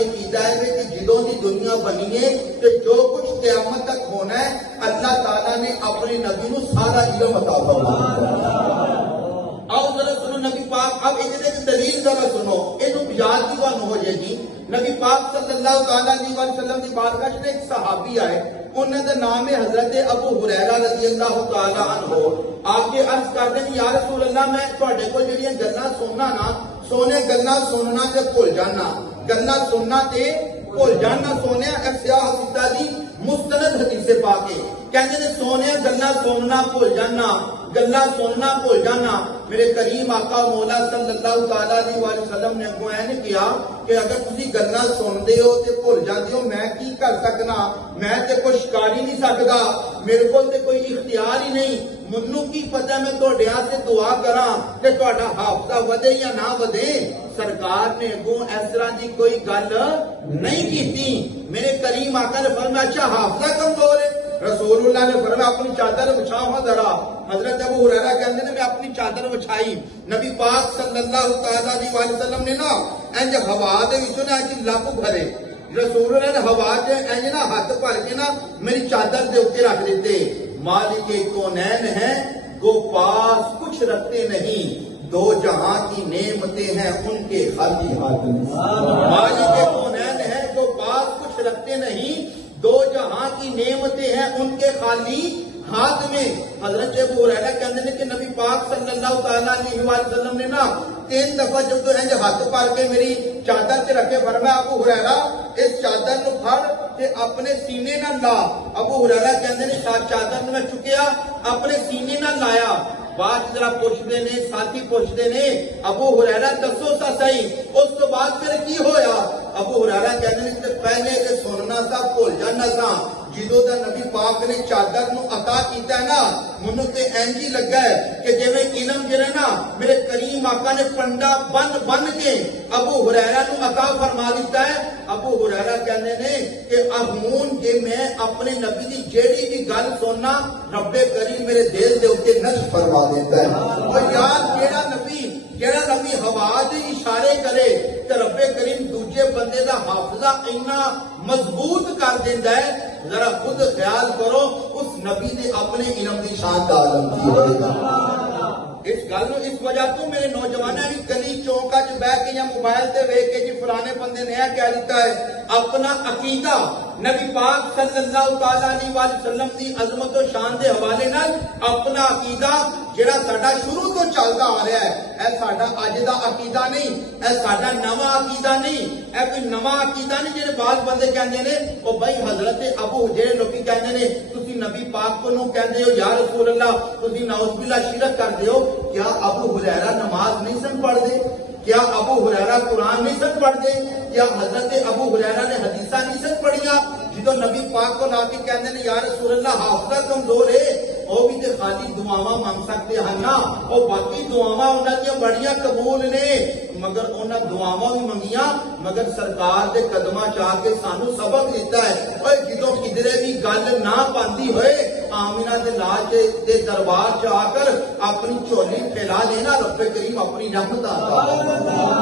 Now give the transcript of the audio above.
یہ کیتا ہے کہ جدوں دی دنیا بنی ہے کہ جو کچھ قیامت تک ہونا ہے اللہ تعالیٰ نے اپنے نبی نو سارا علم عطا فرمایا۔ آؤ ذرا سنو نبی پاک، اب ایک دلیل ذرا سنو، یہ یاد کی بات ہو جائے گی۔ نبی پاک صلی اللہ تعالیٰ علیہ وسلم کی بارگاہ میں ایک صحابی آئے، انہوں نے نام ہے حضرت ابو ہریرہ رضی اللہ تعالیٰ عنہ۔ آپ کے عرض کر دیں یا رسول اللہ میں تھوڑے کو جڑیاں گلاں سننا نا، سونے گلاں سننا تے بھول جانا، گلاں سننا تے بھول جانا، سونے سیاح سیدہ دی مستند حدیث پاک ہے، کہتے ہیں سونے گلاں سننا بھول جانا، گلاں سننا بھول جانا۔ میرے کریم آقا مولا صلی اللہ تعالیٰ علیہ وسلم نے اگوین کیا کہ اگر تسی گلاں سندے ہو تے بھول جاندے ہو میں کی کر سکنا، میں تے کچھ کر ہی نہیں سکدا، میرے کو تے کوئی اختیار ہی نہیں، منو کی پتہ میں تہاڈے سے دعا کراں تے تہاڈا حافظہ ودے یا نہ ودے۔ سرکار نے اگوں اس طرح دی کوئی گل نہیں کیتی۔ میرے کریم آقا نے فرمایا اچھا حافظہ کمزور ہے؟ رسول اللہ نے فرمایا اپنی چادر بچھاؤ ذرا۔ حضرت ابو ہریرہ کہتے ہیں میں اپنی چادر بچھائی، نبی پاک صلی اللہ تعالیٰ علیہ وسلم نے نا انج ہوا دے وچوں نا انج لپ بھرے، رسول اللہ نے ہوا دے انج نا ہاتھ بھر کے نا میری چادر دے اوپر رکھ دیتے۔ مالک کونین ہے گو پاس کچھ رکھتے نہیں، دو جہاں کی نعمتیں ہیں ان کے خالی ہاتھ میں۔ مالک کونین ہے گو پاس کچھ رکھتے نہیں، دو جہاں کی نعمتیں ہیں ان کے خالی ہاتھ میں۔ حضرت ابو ہریرہ کہتے ہیں کہ نبی پاک صلی اللہ تعالیٰ علیہ وسلم نے نا 3 دفعہ جب تو انج ہاتھ پار کے میری چادر سے رکھے، فرمایا ابو ہریرہ اس چادر نو پھڑ تے اپنے سینے نہ لا۔ ابو ہریرہ کہتے ہیں چادر نو میں چکیا اپنے سینے نہ لایا۔ بات ذرا پوچھتے نے، ساتھی پوچھتے نے ابو ہریرہ دسو سا صحیح اس تو بعد پھر کی ہویا؟ ابو ہریرہ کہتے ہیں کہ پہلے کہ سننا سا بھول جانا سا، جدوں دا نبی پاک نے چادر نو عطا کیتا ہے نا منو تے انج ہی لگا ہے کہ جویں علم جڑا نا میرے کریم آقا نے پنڈا بن بن کے ابو ہریرہ نو عطا فرما دیتا ہے۔ ابو ہریرہ کہنے نے کہ ہون کہ میں اپنے نبی دی جیڑی بھی گل سننا رب کریم میرے دل دے اوتے نقش فرما دیتا ہے۔ اور یار جیڑا نبی ہوا دے اشارے کرے تے رب کریم دوجے بندے دا حافظہ اتنا مضبوط کر دیندا ہے۔ ذرا خود خیال کرو اس نبی دے اپنے علم دی شان دا عالم کی ہوئے گا۔ اس گل نو اس وجہ تو میرے نوجوانوں بھی گلی چوکا چ بیٹھ کے یا موبائل تے ویکھ کے جی فلانے بندے نے کہہ دیتا ہے، اپنا عقیدہ نبی پاک صلی اللہ تعالیٰ علیہ وسلم دی عظمت و شان دے حوالے نال اپنا عقیدہ جڑا ساڈا شروع تو چلدا آ رہا ہے، اے ساڈا اج دا عقیدہ نہیں، اے ساڈا نواں عقیدہ نہیں، اے کوئی نواں عقیدہ نہیں جڑے بعض بندے کہندے نے او بھائی حضرت ابو جڑے لوکی کہندے نے تسی نبی پاک کو نو کہندے ہو یا رسول اللہ تسی نعوذ باللہ شرک کردے ہو، کیا ابو ہریرہ نماز نہیں سن پڑھدے؟ کیا ابو ہریرہ قرآن نہیں سن پڑھدے؟ کیا حضرت ابو ہریرہ نے حدیثاں نہیں سن پڑھیاں؟ جدو نبی پاک کو لا کے کہندے نے یا رسول اللہ حافظہ کمزور ہے، او بھی تے خالی دعاواں مانگ سکتے ہیں نا، او باقی دعاواں انہاں دی بڑیاں قبول نے، مگر انہاں دعاواں بھی منگیاں مگر سرکار دے قدماں چا کے سانو سبق دیتا ہے۔ اوے جدو کدرے بھی گل نہ پاندی ہوئے آمینہ دے لاج دے دربار چ آ کر اپنی چولی پھیلا لینا، رب کریم اپنی رحمت عطا